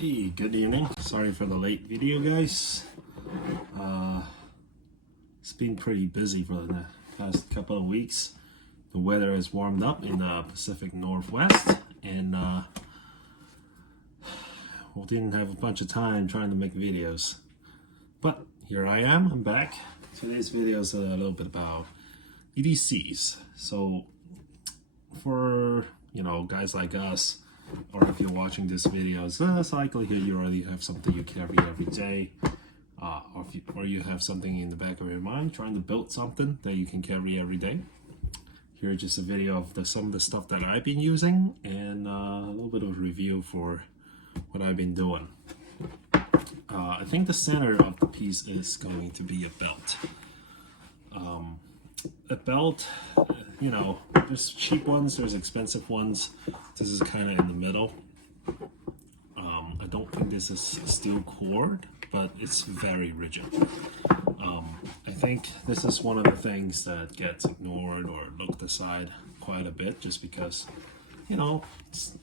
Hey, good evening. Sorry for the late video, guys. It's been pretty busy for the past couple of weeks. The weather has warmed up in the Pacific Northwest, and we didn't have a bunch of time trying to make videos. But here I am, I'm back. Today's video is a little bit about EDCs. So for, guys like us, or if you're watching this video, it's likelihood you already have something you carry every day, or you have something in the back of your mind trying to build something that you can carry every day. Here's just a video of some of the stuff that I've been using, and a little bit of a review for what I've been doing. I think the center of the piece is going to be a belt. A belt, there's cheap ones, there's expensive ones. This is kind of in the middle. I don't think this is steel cord, but it's very rigid. I think this is one of the things that gets ignored or looked aside quite a bit, just because, it's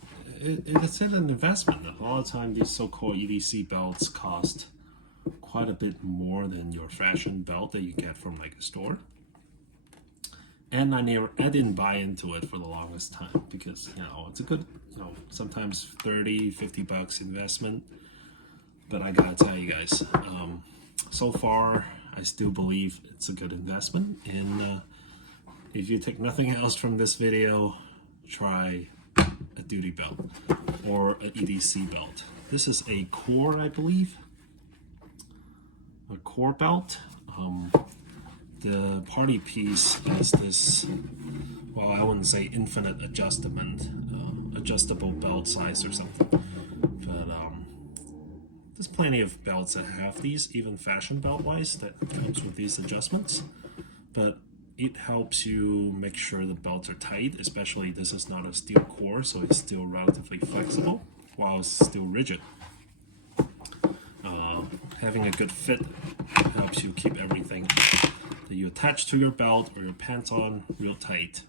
an investment. A lot of times these so-called EDC belts cost quite a bit more than your fashion belt that you get from like a store. And I didn't buy into it for the longest time because, it's a good, sometimes $30-50 investment. But I gotta tell you guys, so far, I still believe it's a good investment. And if you take nothing else from this video, try a duty belt or an EDC belt. This is a core, I believe, a core belt. The party piece is this, well, I wouldn't say infinite adjustable belt size or something, but there's plenty of belts that have these, even fashion belt wise, that comes with these adjustments. But it helps you make sure the belts are tight, especially this is not a steel core, so it's still relatively flexible while it's still rigid. Having a good fit helps you keep everything that you attach to your belt or your pants on real tight.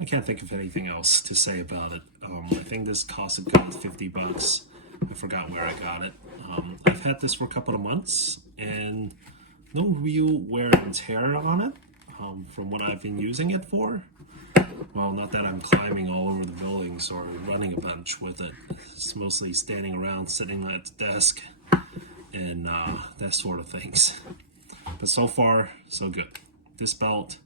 I can't think of anything else to say about it. I think this cost a good $50. I forgot where I got it. I've had this for a couple of months and no real wear and tear on it from what I've been using it for. Well, not that I'm climbing all over the buildings or running a bunch with it. It's mostly standing around, sitting at the desk, and that sort of things. But so far, so good. This belt,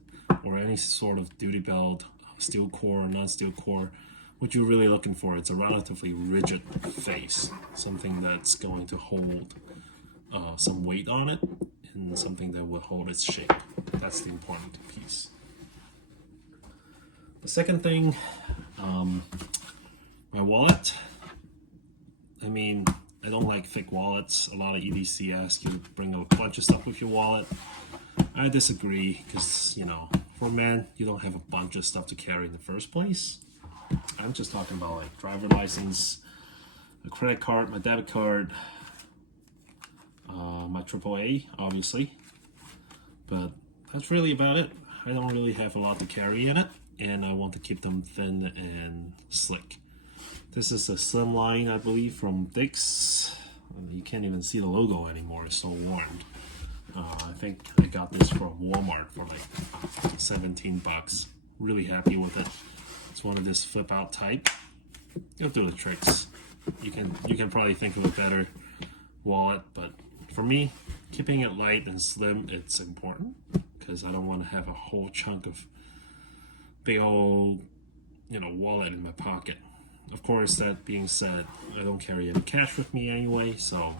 or any sort of duty belt, steel core, non-steel core, what you're really looking for, it's a relatively rigid face. Something that's going to hold some weight on it, and something that will hold its shape. That's the important piece. The second thing, my wallet. I don't like thick wallets. A lot of EDC ask you to bring a bunch of stuff with your wallet. I disagree because, for men, you don't have a bunch of stuff to carry in the first place. I'm just talking about like driver license, a credit card, my debit card, my AAA, obviously. But that's really about it. I don't really have a lot to carry in it, and I want to keep them thin and slick. This is a slimline, I believe, from Dick's. You can't even see the logo anymore, it's so worn. I think I got this from Walmart for like $17. Really happy with it. It's one of this flip out type. It'll do the tricks. You can probably think of a better wallet, but for me, keeping it light and slim, it's important because I don't want to have a whole chunk of big old, wallet in my pocket. Of course, that being said, I don't carry any cash with me anyway, so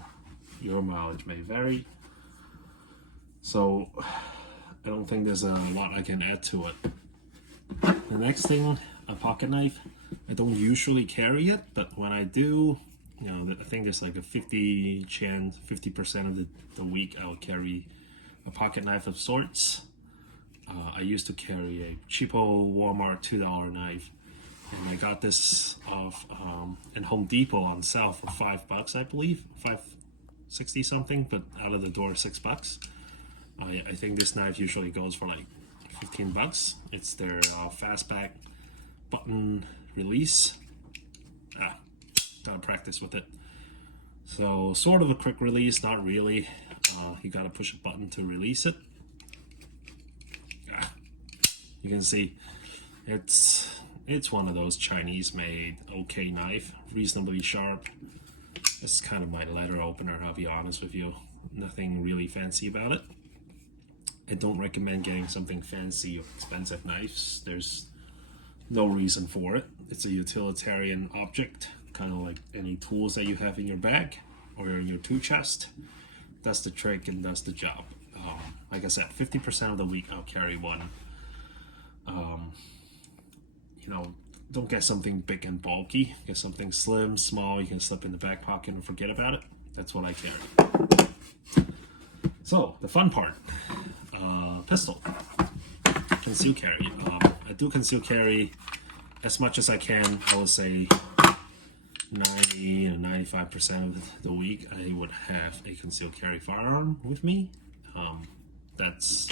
your mileage may vary. So I don't think there's a lot I can add to it. The next thing, a pocket knife. I don't usually carry it, but when I do, I think there's like a 50% of the week I'll carry a pocket knife of sorts. I used to carry a cheapo Walmart $2 knife. And I got this off in Home Depot on sale for $5, I believe, $5.60 something, but out of the door $6. I think this knife usually goes for like $15. It's their fastback button release. Gotta practice with it. So sort of a quick release, not really. You gotta push a button to release it. You can see it's one of those Chinese-made okay knife, reasonably sharp. It's kind of my letter opener, I'll be honest with you. Nothing really fancy about it. I don't recommend getting something fancy or expensive knives. There's no reason for it. It's a utilitarian object, kind of like any tools that you have in your bag or in your tool chest. Does the trick and does the job. Like I said, 50% of the week I'll carry one. You know, don't get something big and bulky. Get something slim, small, you can slip in the back pocket and forget about it. That's what I carry. So, the fun part. Pistol. Conceal carry. I do conceal carry as much as I can. I would say 90 to 95% of the week I would have a concealed carry firearm with me. That's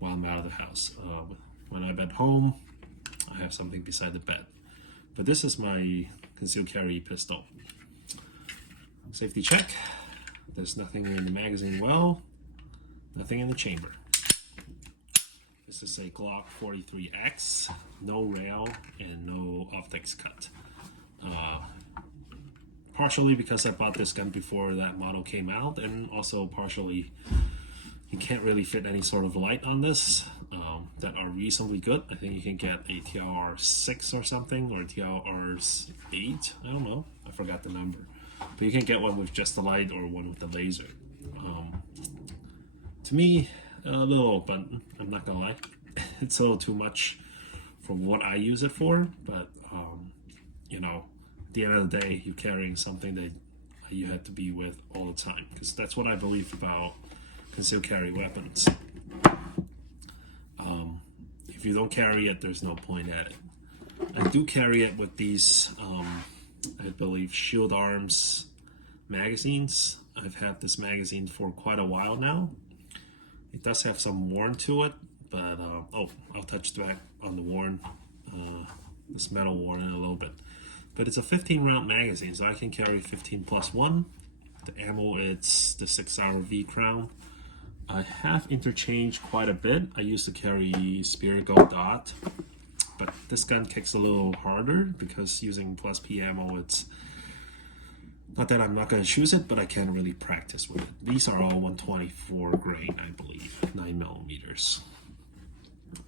while I'm out of the house. When I'm at home, I have something beside the bed. But this is my concealed carry pistol. Safety check. There's nothing in the magazine well, nothing in the chamber. This is a Glock 43X, no rail and no optics cut. Partially because I bought this gun before that model came out, and also partially you can't really fit any sort of light on this that are reasonably good. I think you can get a TLR 6 or something, or TLR 8, I don't know, I forgot the number. But you can get one with just the light or one with the laser. To me, a little, but I'm not gonna lie, it's a little too much for what I use it for. But you know, at the end of the day, you're carrying something that you have to be with all the time, because that's what I believe about concealed carry weapons. If you don't carry it, there's no point at it. I do carry it with these, I believe, Shield Arms magazines. I've had this magazine for quite a while now. It does have some worn to it, but I'll touch back on the worn, this metal worn in a little bit. But it's a 15 round magazine, so I can carry 15 plus 1. The ammo, it's the 6-hour V Crown. I have interchanged quite a bit. I used to carry Spirit Gold Dot, but this gun kicks a little harder because using plus P ammo, it's not that I'm not going to choose it, but I can't really practice with it. These are all 124 grain, I believe, 9 millimeters.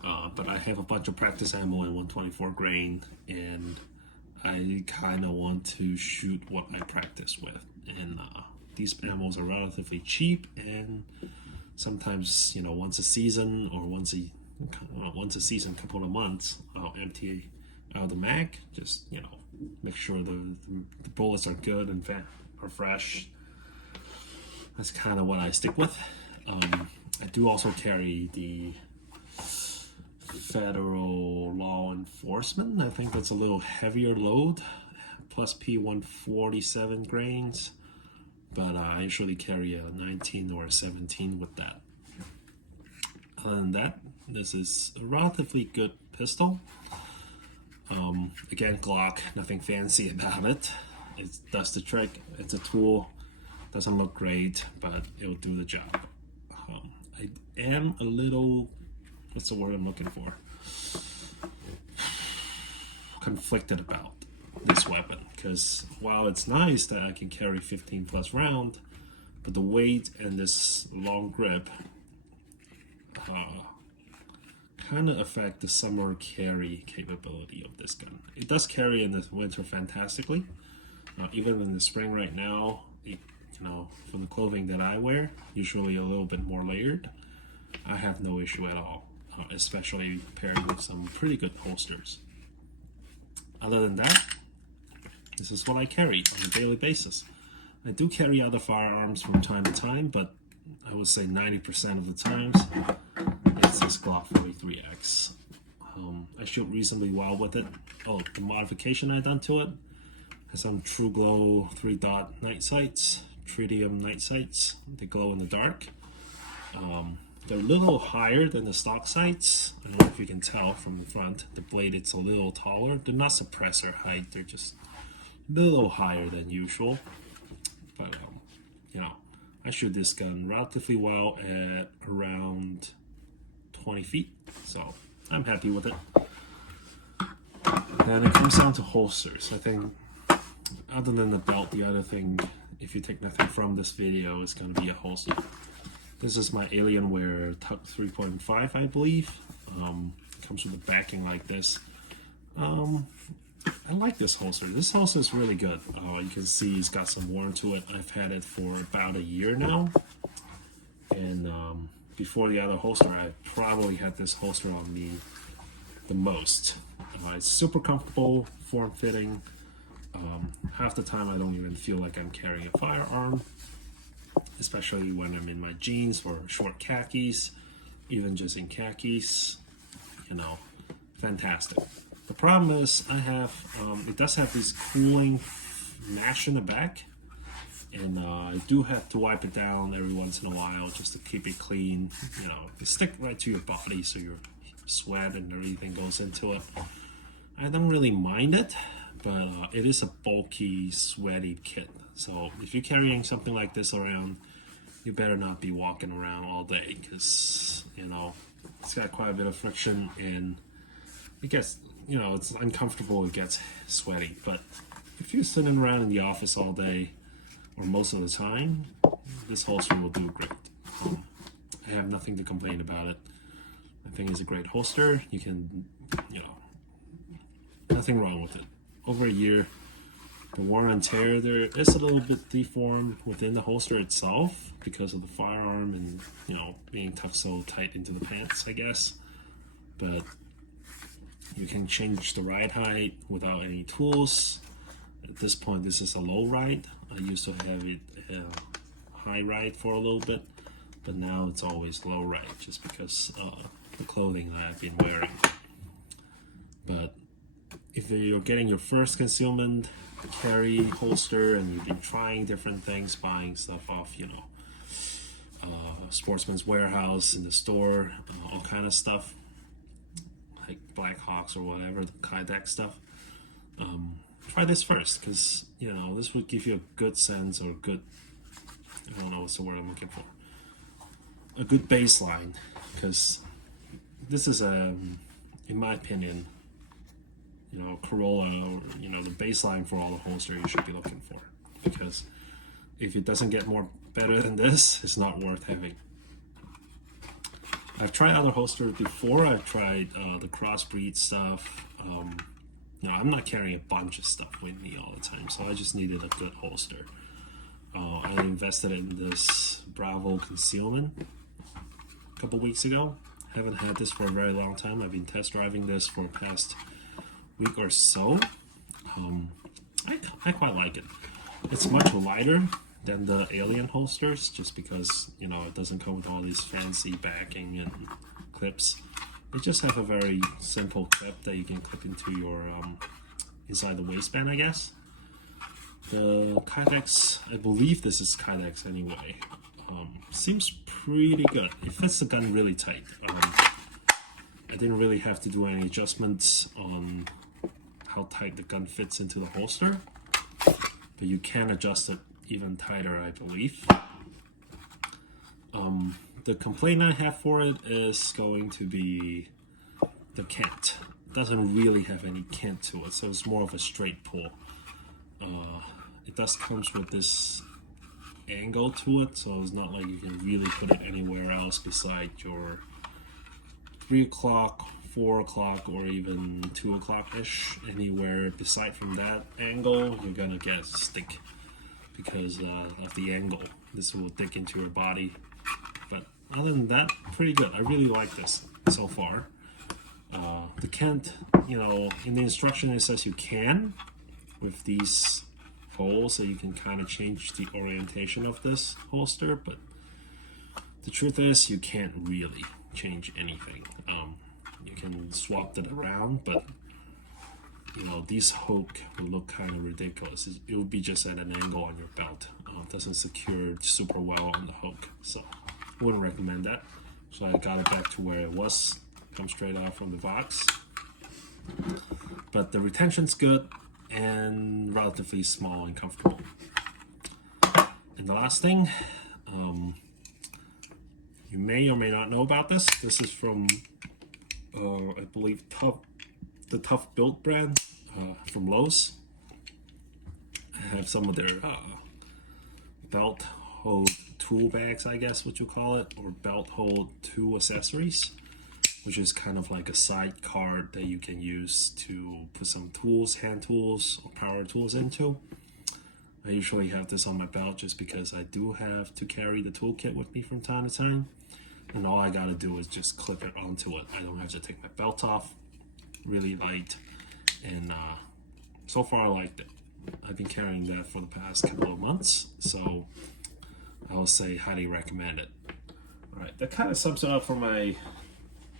But I have a bunch of practice ammo in 124 grain, and I kind of want to shoot what I practice with. And these ammos are relatively cheap, and sometimes, you know, once a season or once a season, couple of months, I'll empty out the mag. Just, you know, make sure the bullets are good and are fresh. That's kind of what I stick with. I do also carry the Federal Law Enforcement. I think that's a little heavier load, plus P 147 grains. But I usually carry a 19 or a 17 with that. Other than that, this is a relatively good pistol. Again, Glock, nothing fancy about it. It does the trick. It's a tool. Doesn't look great, but it'll do the job. I am a little, what's the word I'm looking for? Conflicted about this weapon, because while it's nice that I can carry 15 plus round, but the weight and this long grip kind of affect the summer carry capability of this gun. It does carry in the winter fantastically. Even in the spring right now, you know, for the clothing that I wear, usually a little bit more layered, I have no issue at all, especially paired with some pretty good holsters. Other than that, this is what I carry on a daily basis. I do carry other firearms from time to time, but I would say 90% of the times it's this Glock 43X. I shoot reasonably well with it. Oh, the modification I done to it has some True Glow 3-dot night sights, tritium night sights. They glow in the dark. They're a little higher than the stock sights. I don't know if you can tell from the front. The blade, it's a little taller. They're not suppressor height. They're just a little higher than usual. but you know, I shoot this gun relatively well at around 20 feet, so I'm happy with it. Then it comes down to holsters. I think other than the belt, the other thing, if you take nothing from this video, is going to be a holster. This is my Alienware Tuck 3.5, I believe. It comes with a backing like this. I like this holster. This holster is really good. You can see it's got some warmth to it. I've had it for about a year now. And before the other holster, I probably had this holster on me the most. It's super comfortable, form-fitting. Half the time I don't even feel like I'm carrying a firearm, especially when I'm in my jeans or short khakis, even just in khakis, you know, fantastic. The problem is I have, it does have this cooling mesh in the back, and I do have to wipe it down every once in a while just to keep it clean. You know, it stick right to your body so your sweat and everything goes into it. I don't really mind it, but it is a bulky, sweaty kit. So if you're carrying something like this around, you better not be walking around all day, because, you know, it's got quite a bit of friction and it gets, you know, it's uncomfortable, it gets sweaty. But if you're sitting around in the office all day or most of the time, this holster will do great. I have nothing to complain about it. I think it's a great holster. You can, you know, nothing wrong with it. Over a year, the wear and tear there is a little bit deformed within the holster itself because of the firearm and, you know, being tucked so tight into the pants, I guess. But you can change the ride height without any tools. At this point, this is a low ride. I used to have it high ride for a little bit, but now it's always low ride just because the clothing that I've been wearing. But if you're getting your first concealment carry holster and you've been trying different things, buying stuff off, you know, Sportsman's Warehouse in the store, all kind of stuff, like Blackhawks or whatever, the Kydex stuff, try this first, because, you know, this would give you a good sense, or good, I don't know what's the word I'm looking for, a good baseline, because this is in my opinion, you know, Corolla, or, you know, the baseline for all the holster you should be looking for. Because if it doesn't get more better than this, it's not worth having. I've tried other holsters before. I've tried the crossbreed stuff. Now, I'm not carrying a bunch of stuff with me all the time, so I just needed a good holster. I invested in this Bravo concealment a couple weeks ago. Haven't had this for a very long time. I've been test driving this for the past week or so. I quite like it. It's much lighter than the Alien holsters, just because, you know, it doesn't come with all these fancy backing and clips. They just have a very simple clip that you can clip into your inside the waistband, I guess. The Kydex, I believe this is Kydex anyway, seems pretty good. It fits the gun really tight. I didn't really have to do any adjustments on how tight the gun fits into the holster, but you can adjust it even tighter, I believe. The complaint I have for it is going to be the cant. It doesn't really have any cant to it, so it's more of a straight pull. It does comes with this angle to it, so it's not like you can really put it anywhere else beside your 3 o'clock, 4 o'clock, or even 2 o'clock-ish. Anywhere beside from that angle, you're gonna get stick because of the angle. This will dig into your body. But other than that, pretty good. I really like this so far. The cant, you know, in the instruction it says you can with these holes, so you can kind of change the orientation of this holster, but the truth is you can't really change anything. You can swap it around, but, you know, these hook will look kind of ridiculous. It would be just at an angle on your belt. It doesn't secure super well on the hook, so I wouldn't recommend that. So I got it back to where it was, come straight out from the box. But the retention's good and relatively small and comfortable. And the last thing, you may or may not know about this. This is from, I believe, the Tough Built brand from Lowe's. I have some of their belt hold tool bags, I guess what you call it, or belt hold tool accessories, which is kind of like a side card that you can use to put some tools, hand tools, or power tools into. I usually have this on my belt just because I do have to carry the toolkit with me from time to time. And all I gotta do is just clip it onto it. I don't have to take my belt off. Really light. And so far I liked it. I've been carrying that for the past couple of months. So I will say highly recommend it. Alright, that kind of sums it up for my,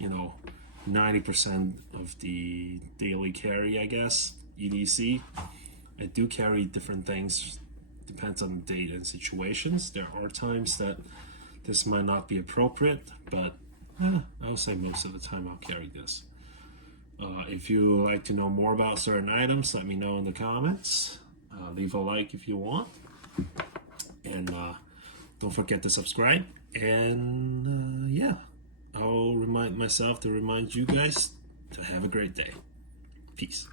90% of the daily carry, I guess. EDC. I do carry different things, depends on the date and situations. There are times that this might not be appropriate, but I'll say most of the time I'll carry this. If you would like to know more about certain items, let me know in the comments. Leave a like if you want. And don't forget to subscribe. And yeah, I'll remind myself to remind you guys to have a great day. Peace.